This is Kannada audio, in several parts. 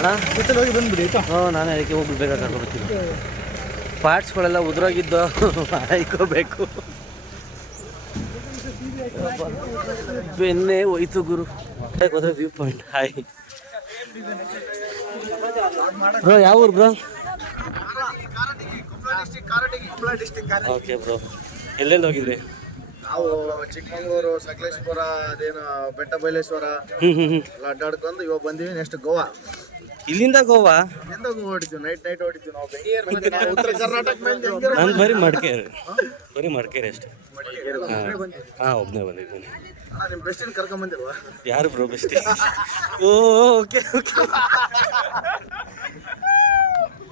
ಅಣ್ಣ ಜೊತೆಲಿ ಹೋಗಿ ಬಂದ್ಬಿಡಿ ಆಯ್ತಾ. ಹ್ಞೂ ನಾನೇ ಅದಕ್ಕೆ ಹೋಗಿ ಬೇಗ ಕರ್ಕೊಬರ್ತೀನಿ. ಪಾರ್ಟ್ಸ್ಗಳೆಲ್ಲ ಉದುರೋಗಿದ್ದು ಹಾಯ್ಕೋಬೇಕು. ಬೆನ್ನೆ ಹೋಯ್ತು ಗುರು. ಹೋದ್ರೆ ವ್ಯೂ ಪಾಯಿಂಟ್. ಹಾಯ್ ಬ್ರೋ, ಯಾವ ಊರು ಬ್ರೋ? ಓಕೆ ಬ್ರೋ, ಎಲ್ಲೆಲ್ಲಿ ಹೋಗಿದ್ರಿ? ನಾವು ಚಿಕ್ಕಮಗಳೂರು, ಸಕಲೇಶ್ಪುರ, ಅದೇನು ಬೆಟ್ಟ ಬೈಲೇಶ್ವರ ಎಲ್ಲ ಅಡ್ಡಾಡ್ಕೊಂಡು ಇವಾಗ ಬಂದೀವಿ. ನೆಕ್ಸ್ಟ್ ಗೋವಾ. ಇಲ್ಲಿಂದ ಗೋವಾ? ಇಲ್ಲಿಂದ ಗೋವಾ ಹೊಡಿತೀವಿ. ನೈಟ್ ಹೊಡಿತೀವಿ ನಾವು. ಉತ್ತರ ಕರ್ನಾಟಕ ನಾನು ಬರೀ ಮಡಿಕೇರಿ ಅಷ್ಟೇ. ಹಾಂ, ಒಬ್ಬನೇ ಬಂದಿದ್ದೀನಿ. ನಿಮ್ಮ ಬೆಸ್ಟಿನ ಕರ್ಕೊಂಬಂದಿಲ್ವಾ? ಯಾರು ಬ್ರೋ ಬೆಸ್ಟಿ? Okay okay.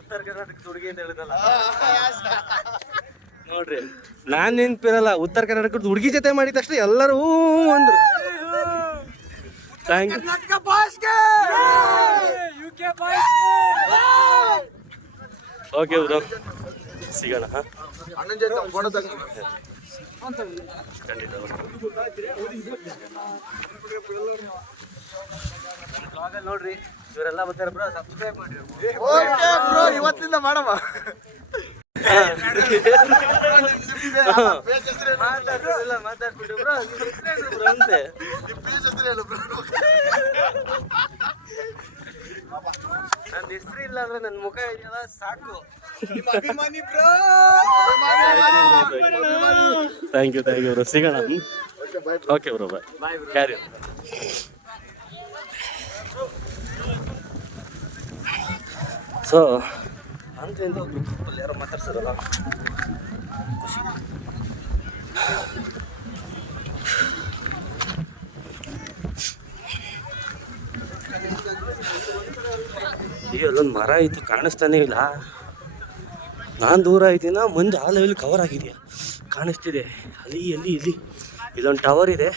ಉತ್ತರ ಕರ್ನಾಟಕದ ಹುಡುಗಿ ಅಂತ ಹೇಳಿದಲ್ಲ ನೋಡ್ರಿ, ನಾನು ನೆನಪಿರಲ್ಲ. ಉತ್ತರ ಕರ್ನಾಟಕದ ಹುಡುಗಿ ಜೊತೆ ಮಾಡಿದ ತಕ್ಷಣ ಎಲ್ಲರೂ ಅಂದ್ರು. Thank you. ಓಕೆ ಬ್ರೋ, ಸಿಗೋಣ. ಅಣ್ಣನ ಜೊತೆ ಫೋಟೋ ತಗೊಂಡು ಖಂಡಿತ. ನೋಡ್ರಿ, ಇವರೆಲ್ಲ ಬರ್ತಾರೆ ಬ್ರೋ. ಸಬ್ಸ್ಕ್ರೈಬ್ ಮಾಡಿ. ಓಕೆ ಬ್ರೋ, ಇವತ್ತಿಂದ ಮಾಡಮ್ಮ. ಮಾತಾಡ್ಬಿಟ್ಟು ಬ್ರೋ ಅಂತೆ. ನನ್ನ ಹೆಸರು ಇಲ್ಲ ಅಂದ್ರೆ ನನ್ನ ಮುಖ ಇದೆಯಲ್ಲ ಸಾಕು. Thank you bro. ಸಿಗೋಣ. Okay bro, bye. Carry. So ಅಂತ ಒಬ್ರು ಗ್ರೂಪಲ್ಲಿ ಯಾರೋ ಮಾತಾಡ್ಸೋದಲ್ಲ, ಖುಷಿ. ಈಗ ಅಲ್ಲೊಂದು ಮರ ಇತ್ತು, ಕಾಣಿಸ್ತಾನೆ ಇಲ್ಲ. ನಾನು ದೂರ ಇದ್ದೀನ, ಮಂಜು ಆ ಲೆವೆಲ್ ಕವರ್ ಆಗಿದೆಯಾ ಕಾಣಿಸ್ತಿದೆ. ಅಲ್ಲಿ ಇಲ್ಲೊಂದು ಟವರ್ ಇದೆ,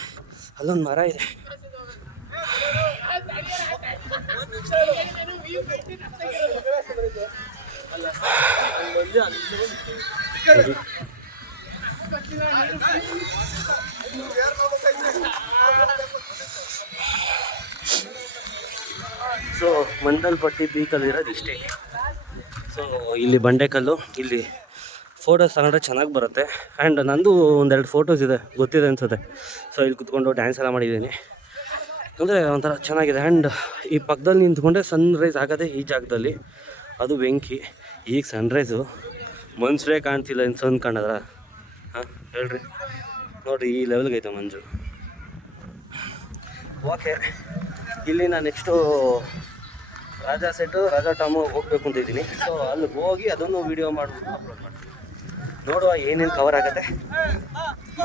ಅಲ್ಲೊಂದು ಮರ ಇದೆ. ಸೊ ಮಂದಲ್ಪಟ್ಟಿ ಬೀಕಲ್ಲಿರೋದು ಇಷ್ಟೇ. ಸೊ ಇಲ್ಲಿ ಬಂಡೆಕಲ್ಲು, ಇಲ್ಲಿ ಫೋಟೋಸ್ ತಗೊಂಡ್ರೆ ಚೆನ್ನಾಗಿ ಬರುತ್ತೆ. ಆ್ಯಂಡ್ ನಂದು ಒಂದೆರಡು ಫೋಟೋಸ್ ಇದೆ, ಗೊತ್ತಿದೆ ಅನ್ಸುತ್ತೆ. ಸೊ ಇಲ್ಲಿ ಕುತ್ಕೊಂಡು ಡ್ಯಾನ್ಸ್ ಎಲ್ಲ ಮಾಡಿದ್ದೀನಿ, ಅಂದರೆ ಒಂಥರ ಚೆನ್ನಾಗಿದೆ. ಆ್ಯಂಡ್ ಈ ಪಕ್ಕದಲ್ಲಿ ನಿಂತ್ಕೊಂಡೆ ಸನ್ರೈಸ್ ಆಗೋದೆ ಈ ಜಾಗದಲ್ಲಿ. ಅದು ಬೆಂಕಿ. ಈಗ ಸನ್ರೈಸು ಮನ್ಸರೇ ಕಾಣ್ತಿಲ್ಲ, ಇನ್ನು ಸನ್ ಕಾಣದ್ರ? ಹಾಂ ಹೇಳ್ರಿ, ನೋಡಿರಿ ಈ ಲೆವೆಲ್ಗೆ ಐತೆ ಮಂಜು. ಓಕೆ, ಇಲ್ಲಿ ನಾನು ನೆಕ್ಸ್ಟು ರಾಜಾ ಟಾಮು ಹೋಗ್ಬೇಕು ಅಂತ ಇದ್ದೀನಿ. ಸೊ ಅಲ್ಲಿಗೆ ಹೋಗಿ ಅದನ್ನು ವೀಡಿಯೋ ಮಾಡ್ಬಿಟ್ಟು ಅಪ್ಲೋಡ್ ಮಾಡ್ತೀನಿ. ನೋಡುವ ಏನೇನು ಕವರ್ ಆಗುತ್ತೆ.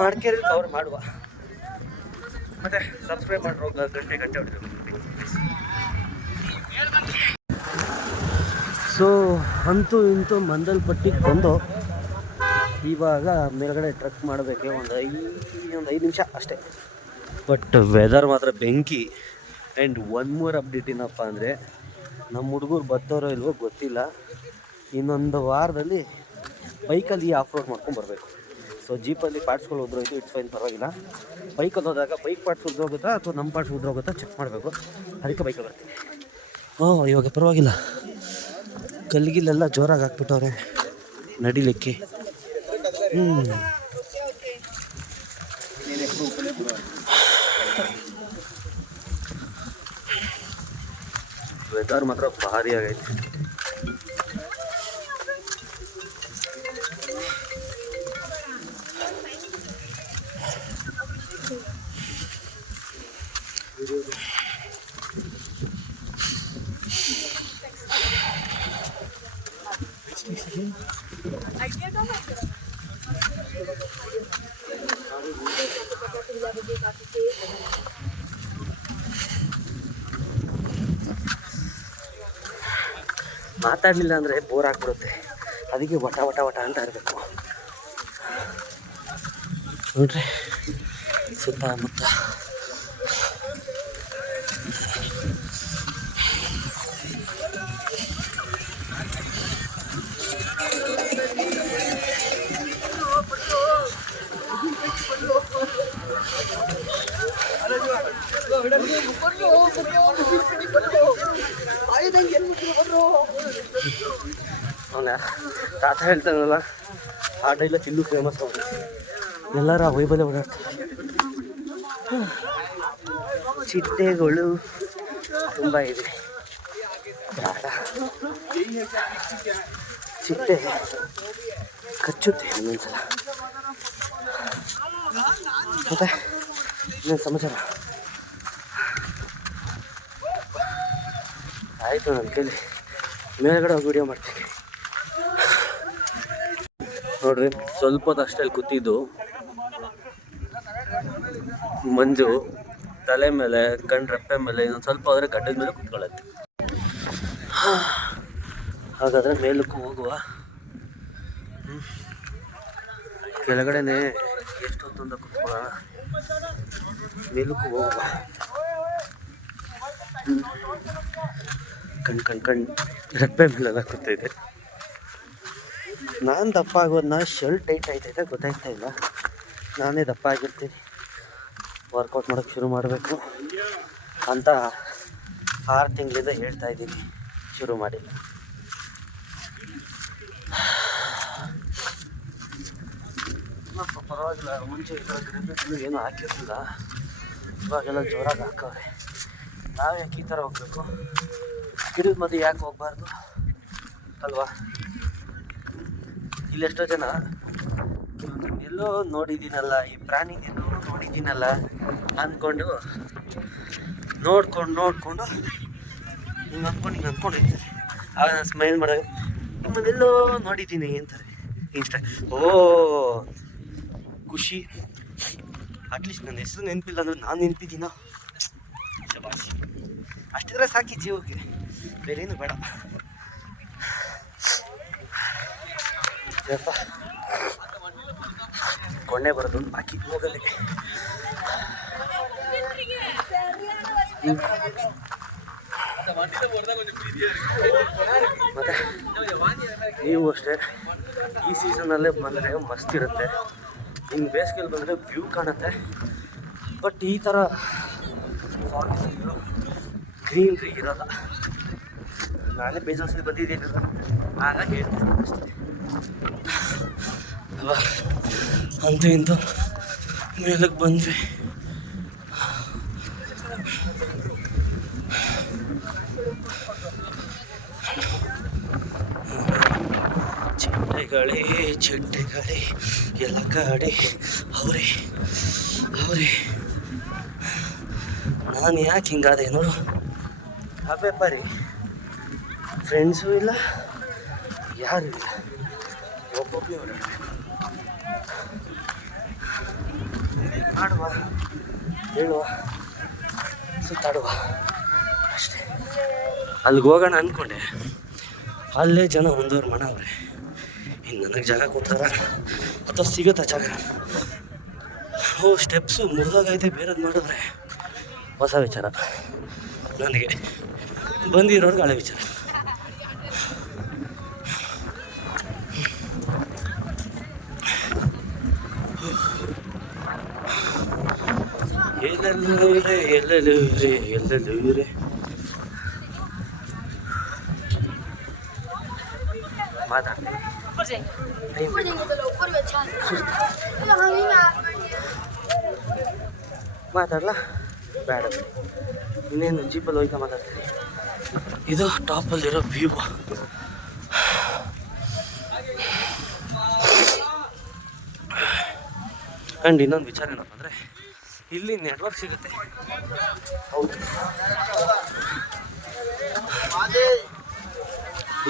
ಮಡಿಕೇರಿ ಕವರ್ ಮಾಡುವ. ಮತ್ತು ಸಬ್ಸ್ಕ್ರೈಬ್ ಮಾಡಿರೋ ಗಂಟೆ ಹೊಡಿತೀವಿ. ಸೊ ಅಂತೂ ಇಂತೂ ಮಂದಲ್ಪಟ್ಟಿಗೆ ಬಂದು ಇವಾಗ ಮೇಲ್ಗಡೆ ಟ್ರಕ್ ಮಾಡಬೇಕು. ಒಂದು 5 ನಿಮಿಷ ಅಷ್ಟೇ. ಬಟ್ ವೆದರ್ ಮಾತ್ರ ಬೆಂಕಿ. ಆ್ಯಂಡ್ ಒನ್ ಮೋರ್ ಅಪ್ಡೇಟ್ ಏನಪ್ಪ ಅಂದರೆ, ನಮ್ಮ ಹುಡುಗರು ಬರ್ತಾರೋ ಇಲ್ವೋ ಗೊತ್ತಿಲ್ಲ, ಇನ್ನೊಂದು ವಾರದಲ್ಲಿ ಬೈಕಲ್ಲಿ ಆಫ್ ರೋಡ್ ಮಾಡ್ಕೊಂಡು ಬರಬೇಕು. ಸೊ ಜೀಪಲ್ಲಿ ಪಾರ್ಟ್ಸ್ಗಳು ಉದ್ರೋಯ್ತು, ಇಟ್ಸ್ ಫೈನ್, ಪರವಾಗಿಲ್ಲ. ಬೈಕಲ್ಲಿ ಹೋದಾಗ ಬೈಕ್ ಪಾರ್ಟ್ಸ್ ಉದ್ರೋಗುತ್ತಾ ಅಥವಾ ನಮ್ಮ ಪಾರ್ಟ್ಸ್ ಉದ್ರೋಗುತ್ತಾ ಚೆಕ್ ಮಾಡಬೇಕು. ಅದಕ್ಕೆ ಬೈಕಲ್ಲಿ ಬರ್ತೀನಿ. ಇವಾಗ ಪರವಾಗಿಲ್ಲ, ಕಲ್ಲಿಗಿಲ್ಲೆಲ್ಲ ಜೋರಾಗಿ ಹಾಕ್ಬಿಟ್ಟವ್ರೆ ನಡಿಲಿಕ್ಕೆ. ವೆದರ್ ಮಾತ್ರ ಭಾರಿ ಆಗೈತೆ. ಮಾತಾಡಲಿಲ್ಲ ಅಂದರೆ ಬೋರ್ ಆಗಿಬಿಡುತ್ತೆ. ಅದಕ್ಕೆ ವಟ ಅಂತ ಇರಬೇಕು. ನೋಡ್ರಿ ಸುತ್ತಮುತ್ತ ಅವನ ತಾತ ಹೇಳ್ತಾನಲ್ಲ ಆ ಡೈಲಾಗ್ ಇಲ್ಲೂ ಫೇಮಸ್ ಅವರು ಎಲ್ಲರೂ ಆ ವೈಬಲ್ಲೇ ಓಡಾಡ್ತಾರೆ. ಚಿಟ್ಟೆಗಳು ತುಂಬ ಇದೆ. ಚಿಟ್ಟೆ ಕಚ್ಚುತ್ತೆ ಒಂದೊಂದ್ಸಲ. ಮತ್ತೆ ಇನ್ನೇನು ಸಮಾಚಾರ? ಆಯಿತು, ನನ್ನ ಕೈಲಿ ಮೇಲ್ಗಡೆ ಹೋಗಿ ವಿಡಿಯೋ ಮಾಡ್ತೀನಿ ನೋಡ್ರಿ. ಸ್ವಲ್ಪ ಹೊತ್ತು ಅಷ್ಟೇ ಕೂತಿದ್ದು ಮಂಜು ತಲೆ ಮೇಲೆ ಕಣ್ಣು ರೆಪ್ಪೆ ಮೇಲೆ ಇನ್ನೊಂದು ಸ್ವಲ್ಪ ಹೋದರೆ ಗಡ್ಡದ ಮೇಲೆ ಕೂತ್ಕೊಳ್ಳುತ್ತೆ. ಹಾಗಾದರೆ ಮೇಲಕ್ಕೂ ಹೋಗುವ. ಕೆಳಗಡೆನೆ ಎಷ್ಟೊತ್ತೊಂದ ಕೂತ್ಕೊಳ್ಳೋಣ, ಮೇಲಕ್ಕೂ ಹೋಗುವ. ಕಣ್ ರೆಪ್ಪೆ ಮೇಲೆಲ್ಲ ಕೂತೈತೆ. ನಾನು ದಪ್ಪ ಆಗೋದು, ನಾ ಶರ್ಟ್ ಟೈಟ್ ಆಯ್ತೈತೆ ಗೊತ್ತಾಗ್ತಾ ಇಲ್ಲ. ನಾನೇ ದಪ್ಪ ಆಗಿರ್ತೀನಿ. ವರ್ಕೌಟ್ ಮಾಡೋಕ್ಕೆ ಶುರು ಮಾಡಬೇಕು ಅಂತ 6 ತಿಂಗಳಿಂದ ಹೇಳ್ತಾ ಇದ್ದೀನಿ, ಶುರು ಮಾಡಿಲ್ಲ. ಪರವಾಗಿಲ್ಲ, ಮುಂಚೆ ಇದರಲ್ಲಿ ಏನೂ ಹಾಕಿರಲಿಲ್ಲ, ಇವಾಗೆಲ್ಲ ಜೋರಾಗಿ ಹಾಕವ್ರೆ. ನಾವು ಯಾಕೆ ಈ ಥರ ಹೋಗಬೇಕು? ಗಿಡದ ಮಧ್ಯೆ ಯಾಕೆ ಹೋಗ್ಬಾರ್ದು ಅಲ್ವಾ? ಇಲ್ಲೆಷ್ಟೋ ಜನ ಎಲ್ಲೋ ನೋಡಿದ್ದೀನಲ್ಲ, ಈ ಪ್ರಾಣಿನೆಲ್ಲೋ ನೋಡಿದ್ದೀನಲ್ಲ ಅಂದ್ಕೊಂಡು ನೋಡಿಕೊಂಡು ಹಿಂಗೆ ಅಂದ್ಕೊಂಡು ಇರ್ತಾರೆ. ಆಗ ನಾನು ಸ್ಮೈಲ್ ಮಾಡೋದು, ನಿಮ್ಮನ್ನೆಲ್ಲೋ ನೋಡಿದ್ದೀನಿ ಅಂತಾರೆ ಇನ್ಸ್ಟಾ. ಓ ಖುಷಿ, ಅಟ್ಲೀಸ್ಟ್ ನನ್ನ ಹೆಸರು ನೆನಪಿಲ್ಲ ಅಂದರೆ ನಾನು ನೆನಪಿದ್ದೀನೋ, ಶಬಾಷ್. ಅಷ್ಟಿದ್ರೆ ಸಾಕಿ ಜೀವಕ್ಕೆ, ಬೇರೇನು ಬೇಡ. ಯಪ್ಪ ಕೊಂಡೆ ಬರೋದು ಬಾಕಿ ಹೋಗಲಿ. ಮತ್ತೆ ನೀವು ಅಷ್ಟೇ ಈ ಸೀಸನಲ್ಲೇ ಬಂದರೆ ಮಸ್ತ್ ಇರುತ್ತೆ. ಇನ್ನು ಬೇಸಿಗೆಯಲ್ಲಿ ಬಂದರೆ ವ್ಯೂ ಕಾಣುತ್ತೆ. ಬಟ್ ಈ ಥರ ಗ್ರೀನ್ರಿ ಇರೋಲ್ಲ. ನಾನೇ ಬೇಸಲ್ಲಿ ಬಂದಿದ್ದೀನಲ್ಲ, ಹಾಗಾಗಿ ಹೇಳ್ತೀನಿ ಅಷ್ಟೇ. ಅಂತೂ ಇಂತೂ ಮೇಲಕ್ಕೆ ಬಂದ್ವಿ. ಚಿಟ್ಟೆಗಳೇ ಎಲ್ಲ ಕಡೆ ಅವರೇ. ನಾನು ಯಾಕೆ ಹಿಂಗಾದೆ ನೋಡು. ಅಬ್ಬೆಪ್ಪರಿ ಫ್ರೆಂಡ್ಸು ಇಲ್ಲ, ಯಾರು ಇಲ್ಲ, ಒಬ್ಬೊಬ್ಬನೇ ಓಡಾಡ್ಬೇಕು. ಆಡುವ, ಹೇಳುವ, ಸುತ್ತಾಡುವ ಅಷ್ಟೇ. ಅಲ್ಲಿಗೆ ಹೋಗೋಣ ಅಂದ್ಕೊಂಡೆ, ಅಲ್ಲೇ ಜನ ಒಂದೂವರೆ ಮನ ಅವ್ರೆ. ಇನ್ನು ನನಗೆ ಜಾಗ ಕೊಡ್ತಾರ ಅಥವಾ ಸಿಗುತ್ತಾ ಜಾಗ? ಸ್ಟೆಪ್ಸು ಮುರಿದಾಗೈತೆ, ಬೇರೆದು ಮಾಡಿದ್ರೆ ಹೊಸ ವಿಚಾರ. ನನಗೆ ಬಂದಿರೋರ್ಗೆ ಹಳೆ ವಿಚಾರ. ಎಲ್ಲೆಲ್ಲೂರೇ ಮಾತಾಡ್ತೀನಿ. ಮಾತಾಡಲ್ಲ ಬೇಡ, ಇನ್ನೇನು ಜೀಪಲ್ಲಿ ಹೋಯ್ತಾ ಮಾತಾಡ್ತೀನಿ. ಇದು ಟಾಪಲ್ಲಿರೋ ವ್ಯೂ. ಆ್ಯಂಡ್ ಇನ್ನೊಂದು ವಿಚಾರ ಏನಪ್ಪ ಅಂದರೆ, ಇಲ್ಲಿ ನೆಟ್ವರ್ಕ್ ಸಿಗುತ್ತೆ. ಹೌದು,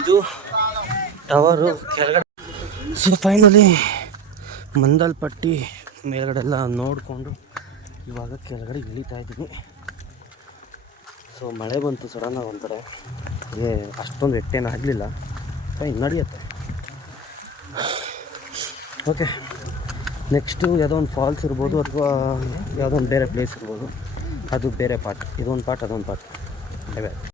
ಇದು ಟವರು ಕೆಳಗಡೆ. ಸೊ ಫೈನಲಿ ಮಂದಲ್ಪಟ್ಟಿ ಮೇಲ್ಗಡೆ ಎಲ್ಲ ನೋಡಿಕೊಂಡು ಇವಾಗ ಕೆಳಗಡೆ ಇಳಿತಾ ಇದ್ದೀನಿ. ಸೊ ಮಳೆ ಬಂತು ಸಡನ್ನಾಗಿ ಒಂಥರ, ಅಷ್ಟೊಂದು ಎಟ್ಟೇನು ಆಗಲಿಲ್ಲ, ಫೈನ್ ನಡೆಯುತ್ತೆ. ಓಕೆ, ನೆಕ್ಸ್ಟು ಯಾವುದೋ ಒಂದು ಫಾಲ್ಸ್ ಇರ್ಬೋದು ಅಥವಾ ಯಾವುದೋ ಒಂದು ಬೇರೆ ಪ್ಲೇಸ್ ಇರ್ಬೋದು, ಅದು ಬೇರೆ ಪಾರ್ಟ್. ಇದೊಂದು ಪಾರ್ಟ್, ಅದೊಂದು ಪಾರ್ಟ್.